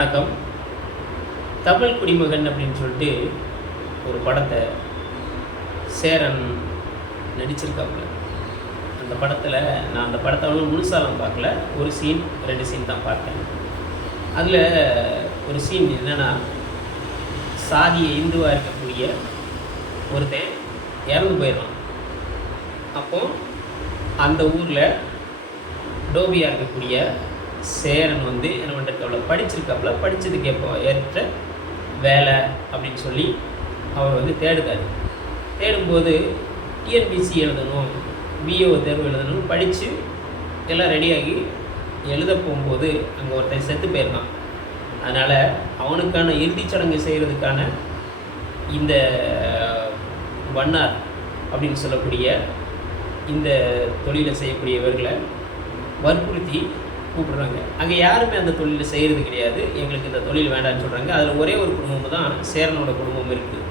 வணக்கம். தமிழ் குடிமகன் அப்படின்னு சொல்லிட்டு ஒரு படத்தை சேரன் நடிச்சிருக்காப்புல. அந்த படத்தில் நான் அந்த படத்தை முழுசாலாம் பார்க்கல. ஒரு சீன் 2 சீன் தான் பார்த்தேன். அதில் ஒரு சீன் என்னென்னா, சாதிய இந்துவாக இருக்கக்கூடிய ஒருத்தன் இறந்து போயிடறான். அப்போ அந்த ஊரில் டோபியாக இருக்கக்கூடிய சேரன் என்ன பண்ணிருக்காப்புல, படிச்சிருக்காப்புல. படித்ததுக்கு எப்போ ஏற்ற வேலை அப்படின்னு சொல்லி அவர் தேடுதார். தேடும்போது டிஎன்பிசி எழுதணும், பிஓ தேர்வு எழுதணும்னு படித்து எல்லாம் ரெடியாகி எழுத போகும்போது அங்கே ஒருத்தன் செத்து போயிருந்தான். அதனால் அவனுக்கான இறுதிச் சடங்கு செய்கிறதுக்கான இந்த வண்ணார் அப்படின்னு சொல்லக்கூடிய இந்த தொழிலை செய்யக்கூடியவர்களை வற்புறுத்தி கூப்பிடுறாங்க. அங்கே யாருமே அந்த தொழிலை செய்கிறது கிடையாது. எங்களுக்கு இந்த தொழில் வேண்டாம்னு சொல்கிறாங்க. அதில் ஒரே ஒரு குடும்பம் தான் சேரனோட குடும்பம் இருக்குது.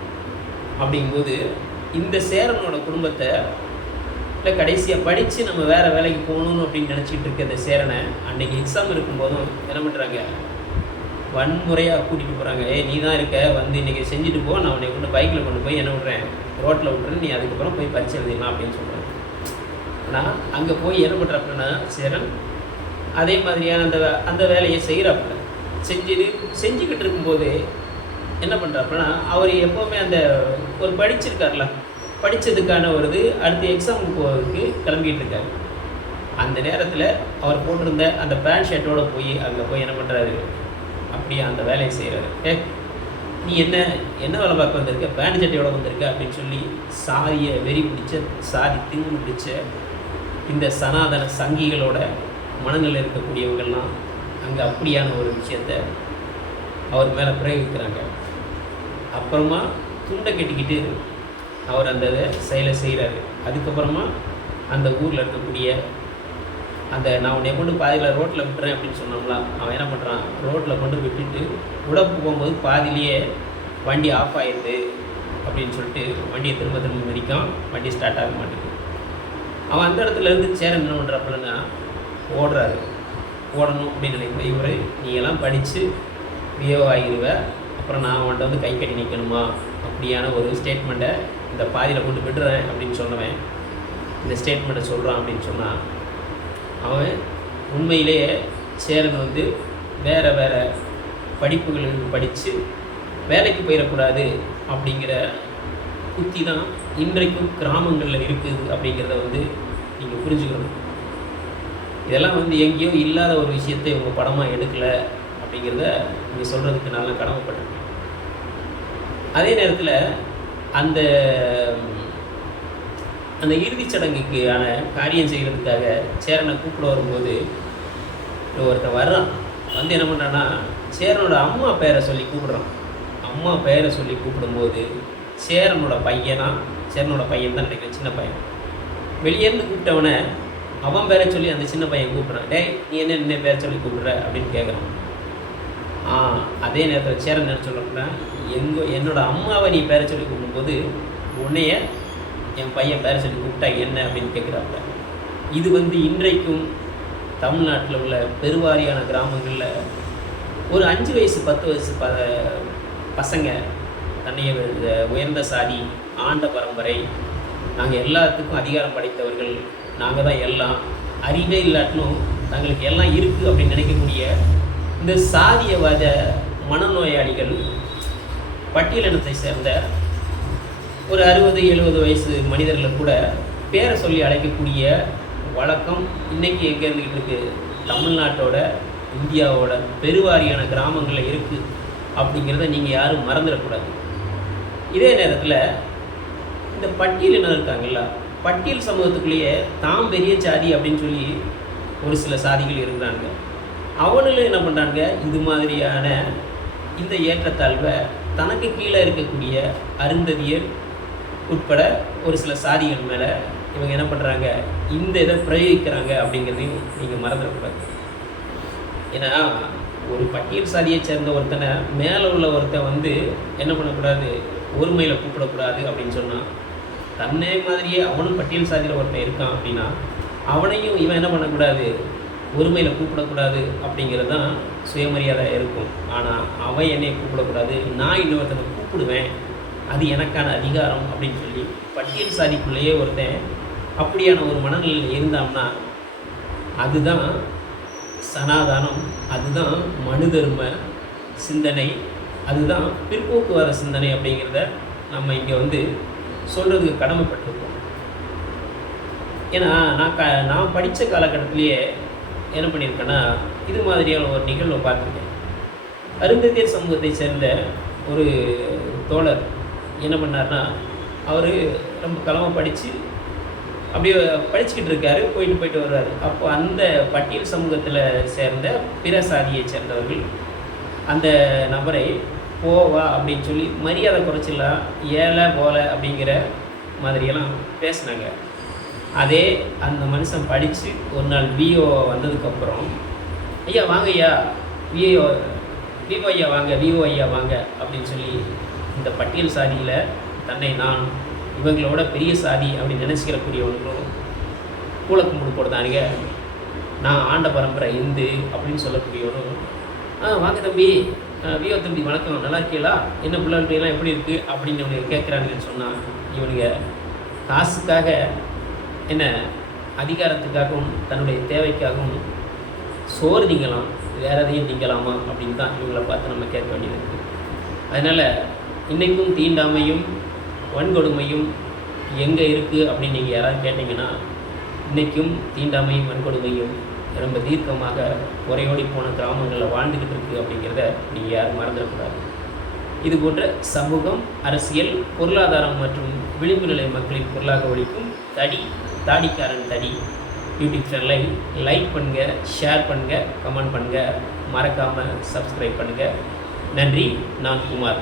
அப்படிங்கும்போது இந்த சேரனோட குடும்பத்தை கடைசியாக படித்து நம்ம வேறு வேலைக்கு போகணுன்னு அப்படின்னு நினச்சிக்கிட்டு இருக்க இந்த சேரனை அன்றைக்கி எக்ஸாம் இருக்கும்போதும் என்ன பண்ணுறாங்க, வன்முறையாக கூட்டிகிட்டு போகிறாங்க. நீ தான் இருக்க, இன்றைக்கி செஞ்சுட்டு போ, நான் உன்னை கொண்டு பைக்கில் கொண்டு போய் என்ன விட்றேன், ரோட்டில் விட்றேன், நீ அதுக்கப்புறம் போய் பரிச்சு எழுதிடலாம் அப்படின்னு சொல்கிறாங்க. ஆனால் அங்கே போய் என்ன பண்ணுறாப்புன்னா சேரன் அதே மாதிரியான அந்த வேலையை செய்கிறாப்புல. செஞ்சுக்கிட்டு இருக்கும்போது என்ன பண்ணுறாப்புனா, அவர் எப்போவுமே அந்த ஒரு படிச்சிருக்கார்ல, படித்ததுக்கான அடுத்த எக்ஸாமுக்கு போகிறதுக்கு கிளம்பிகிட்டு இருக்காரு. அந்த நேரத்தில் அவர் போட்டிருந்த அந்த பேண்ட் ஷர்ட்டோடு போய் அங்கே போய் என்ன பண்ணுறாரு, அப்படியே அந்த வேலையை செய்கிறாரு. நீ என்ன வேலை பார்க்க வந்திருக்க, பேண்ட் ஷர்ட்டையோடு வந்திருக்க அப்படின்னு சொல்லி சாதியை வெறி பிடிச்ச, சாதி திங்கு பிடிச்ச இந்த சனாதன சங்கிகளோட மனநிலை இருக்கக்கூடியவங்கள்லாம் அங்கே அப்படியான ஒரு விஷயத்தை அவர் மேலே பிரயோகிக்கிறாங்க. அப்புறமா துண்டை கட்டிக்கிட்டு அவர் அந்த செயலை செய்கிறாரு. அதுக்கப்புறமா அந்த ஊரில் இருக்கக்கூடிய நான் உன்னை கொண்டு பாதியில் ரோட்டில் விட்டுறேன் அப்படின்னு சொன்னோம்ல, அவன் என்ன பண்ணுறான், ரோட்டில் கொண்டு விட்டுட்டு உடம்பு போகும்போது பாதிலேயே வண்டி ஆஃப் ஆயிடுது அப்படின்னு சொல்லிட்டு வண்டியை திரும்ப மிதிக்கான். வண்டி ஸ்டார்ட் ஆக மாட்டேங்குது. அவன் அந்த இடத்துலேருந்து சேரன் என்ன பண்ணுறாப்புலன்னா ஓடணும் அப்படின்னு நினைப்பேன். இவர் நீங்கள்லாம் படித்து விஓ ஆகிடுவ, அப்புறம் நான் அவன்கிட்ட கை கட்டி நிற்கணுமா அப்படியான ஒரு ஸ்டேட்மெண்ட்டை இந்த பாதியில் கொண்டு விடுறேன் அப்படின்னு சொன்னவன் இந்த ஸ்டேட்மெண்ட்டை சொல்கிறான் அப்படின்னு சொன்னால், அவன் உண்மையிலேயே சேரன் வேறு படிப்புகளுக்கு படித்து வேலைக்கு போயிடக்கூடாது அப்படிங்கிற புத்தி தான் இன்றைக்கும் கிராமங்களில் இருக்குது அப்படிங்கிறத நீங்கள் புரிஞ்சுக்கணும். இதெல்லாம் எங்கேயோ இல்லாத ஒரு விஷயத்தை உங்கள் படமாக எடுக்கலை அப்படிங்கிறத நீங்கள் சொல்கிறதுக்கு நல்லா கடமைப்பட்டிருக்கேன். அதே நேரத்தில் அந்த அந்த இறுதிச் சடங்குக்கான காரியம் செய்கிறதுக்காக சேரனை கூப்பிட வரும்போது ஒருத்தன் வர்றான். என்ன பண்ணுறான்னா, சேரனோட அம்மா பேரை சொல்லி கூப்பிடுறான். அம்மா பேரை சொல்லி கூப்பிடும்போது சேரனோட பையன் தான் நினைக்கிறேன், சின்ன பையன். வெளியேருந்து கூப்பிட்டவனை அவன் பேரை சொல்லி அந்த சின்ன பையன் கூப்பிட்றான். நீ என்ன பேரை சொல்லி கூப்பிடுற அப்படின்னு கேட்குறான். அதே நேரத்தில் சேரன் என்ன சொல்கிறேன்னா, என்னோட அம்மாவை நீ பேரை சொல்லி கூப்பிடும்போது உன்னைய என் பையன் பேரை சொல்லி கூப்பிட்டா என்ன அப்படின்னு கேட்குறாப்புல. இது இன்றைக்கும் தமிழ்நாட்டில் உள்ள பெருவாரியான கிராமங்களில் ஒரு 5 வயசு 10 வயசு பசங்க தன்னைய உயர்ந்த சாதி, ஆண்ட பரம்பரை, நாங்கள் எல்லாத்துக்கும் அதிகாரம் படைத்தவர்கள், நாங்கள் தான் எல்லாம், அறிவே இல்லாட்டினும் தங்களுக்கு எல்லாம் இருக்குது அப்படின்னு நினைக்கக்கூடிய இந்த சாதியவாத மனநோயாளிகள் பட்டியலினத்தை சேர்ந்த ஒரு 60-70 வயசு மனிதர்களை கூட பேரை சொல்லி அழைக்கக்கூடிய வழக்கம் இன்றைக்கி எங்கே இருந்துக்கிட்டு இருக்குது, தமிழ்நாட்டோட இந்தியாவோட பெருவாரியான கிராமங்களில் இருக்குது அப்படிங்கிறத நீங்கள் யாரும் மறந்துடக்கூடாது. இதே நேரத்தில் இந்த பட்டியலினர் இருக்காங்கல்ல, பட்டியல் சமூகத்துக்குள்ளேயே தாம் பெரிய சாதி அப்படின்னு சொல்லி ஒரு சில சாதிகள் இருக்கிறாங்க. அவனுங்களும் என்ன பண்ணுறாங்க, இது மாதிரியான இந்த ஏற்றத்தாழ்வை தனக்கு கீழே இருக்கக்கூடிய அருந்ததியர் உட்பட ஒரு சில சாதிகள் மேலே இவங்க என்ன பண்ணுறாங்க, இந்த இதை பிரயோகிக்கிறாங்க அப்படிங்கிறதையும் நீங்கள் மறந்துடக்கூடாது. ஏன்னா ஒரு பட்டியல் சாதியை சேர்ந்த ஒருத்தனை மேலே உள்ள ஒருத்தன் என்ன பண்ணக்கூடாது, ஒருமையில் கூப்பிடக்கூடாது அப்படின்னு சொன்னால், தன்னே மாதிரியே அவனும் பட்டியல் சாதியில் ஒருத்தன் இருக்கான் அப்படின்னா அவனையும் இவன் என்ன பண்ணக்கூடாது, ஒருமையில் கூப்பிடக்கூடாது அப்படிங்கிறது தான் சுயமரியாதை இருக்கும். ஆனால் அவன் என்னை கூப்பிடக்கூடாது, நான் இன்னொருத்தனை கூப்பிடுவேன், அது எனக்கான அதிகாரம் அப்படின்னு சொல்லி பட்டியல் சாதிக்குள்ளேயே ஒருத்தன் அப்படியான ஒரு மனநிலையில் இருந்தான்னா அதுதான் சனாதானம், அதுதான் மனு தர்ம சிந்தனை, அதுதான் பிற்போக்குவாத சிந்தனை அப்படிங்கிறத நம்ம இங்கே சொல்கிறதுக்கு கடமைப்பட்டிருக்கோம். ஏன்னா நான் படித்த காலகட்டத்திலேயே என்ன பண்ணியிருக்கேன்னா, இது மாதிரியான ஒரு நிகழ்வை பார்த்துருக்கேன். அருந்ததியர் சமூகத்தை சேர்ந்த ஒரு தோழர் என்ன பண்ணார்னா, அவர் ரொம்ப காலமாக படித்து அப்படியே படிச்சுக்கிட்டு இருக்காரு, போயிட்டு வருவார். அப்போ அந்த பட்டியல் சமூகத்தில் சேர்ந்த பிற சாதியை சேர்ந்தவர்கள் அந்த நபரை போவா அப்படின்னு சொல்லி மரியாதை குறைச்சிடலாம், ஏழை போல அப்படிங்கிற மாதிரியெல்லாம் பேசினாங்க. அதே அந்த மனுஷன் படித்து ஒரு நாள் விஓ வந்ததுக்கப்புறம், ஐயா வாங்க ஐயா, விஓ ஐயா வாங்க, விஓ ஐயா வாங்க அப்படின்னு சொல்லி இந்த பட்டியல் சாதியில் தன்னை நான் இவங்களோட பெரிய சாதி அப்படின்னு நினச்சிக்கிறக்கூடியவங்களும் கூலக்கும்பிடு போடுதானுங்க, நான் ஆண்ட பரம்பரை இந்து அப்படின்னு சொல்லக்கூடியவனும், வாங்க தம்பி, விஓ தம்பி வணக்கம், நல்லா இருக்கீங்களா, என்ன பிள்ளைலாம் எப்படி இருக்குது அப்படின்னு இவனுக்கு கேட்குறானுங்கன்னு சொன்னால், இவனுங்க காசுக்காக என்ன அதிகாரத்துக்காகவும் தன்னுடைய தேவைக்காகவும் சோறு திங்கலாம், வேறு எதையும் திங்கலாமா அப்படின்னு தான் இவங்களை பார்த்து நம்ம கேட்க வேண்டியது இருக்குது. அதனால் இன்றைக்கும் தீண்டாமையும் வன்கொடுமையும் எங்கே இருக்குது அப்படின்னு நீங்கள் யாராவது கேட்டிங்கன்னா, இன்றைக்கும் தீண்டாமையும் வன்கொடுமையும் ரொம்ப தீர்க்கமாக குறையோடி போன கிராமங்களில் வாழ்ந்துக்கிட்டு இருக்குது அப்படிங்கிறத நீங்கள் யாரும் மறந்துடக்கூடாது. இது போன்ற சமூகம், அரசியல், பொருளாதாரம் மற்றும் விளிம்பு நிலை மக்களின் பொருளாக ஒழிக்கும் தாடிக்காரன் தடி யூடியூப் சேனலை லைக் பண்ணுங்கள், ஷேர் பண்ணுங்கள், கமெண்ட் பண்ணுங்கள், மறக்காமல் சப்ஸ்கிரைப் பண்ணுங்கள். நன்றி. நான் குமார்.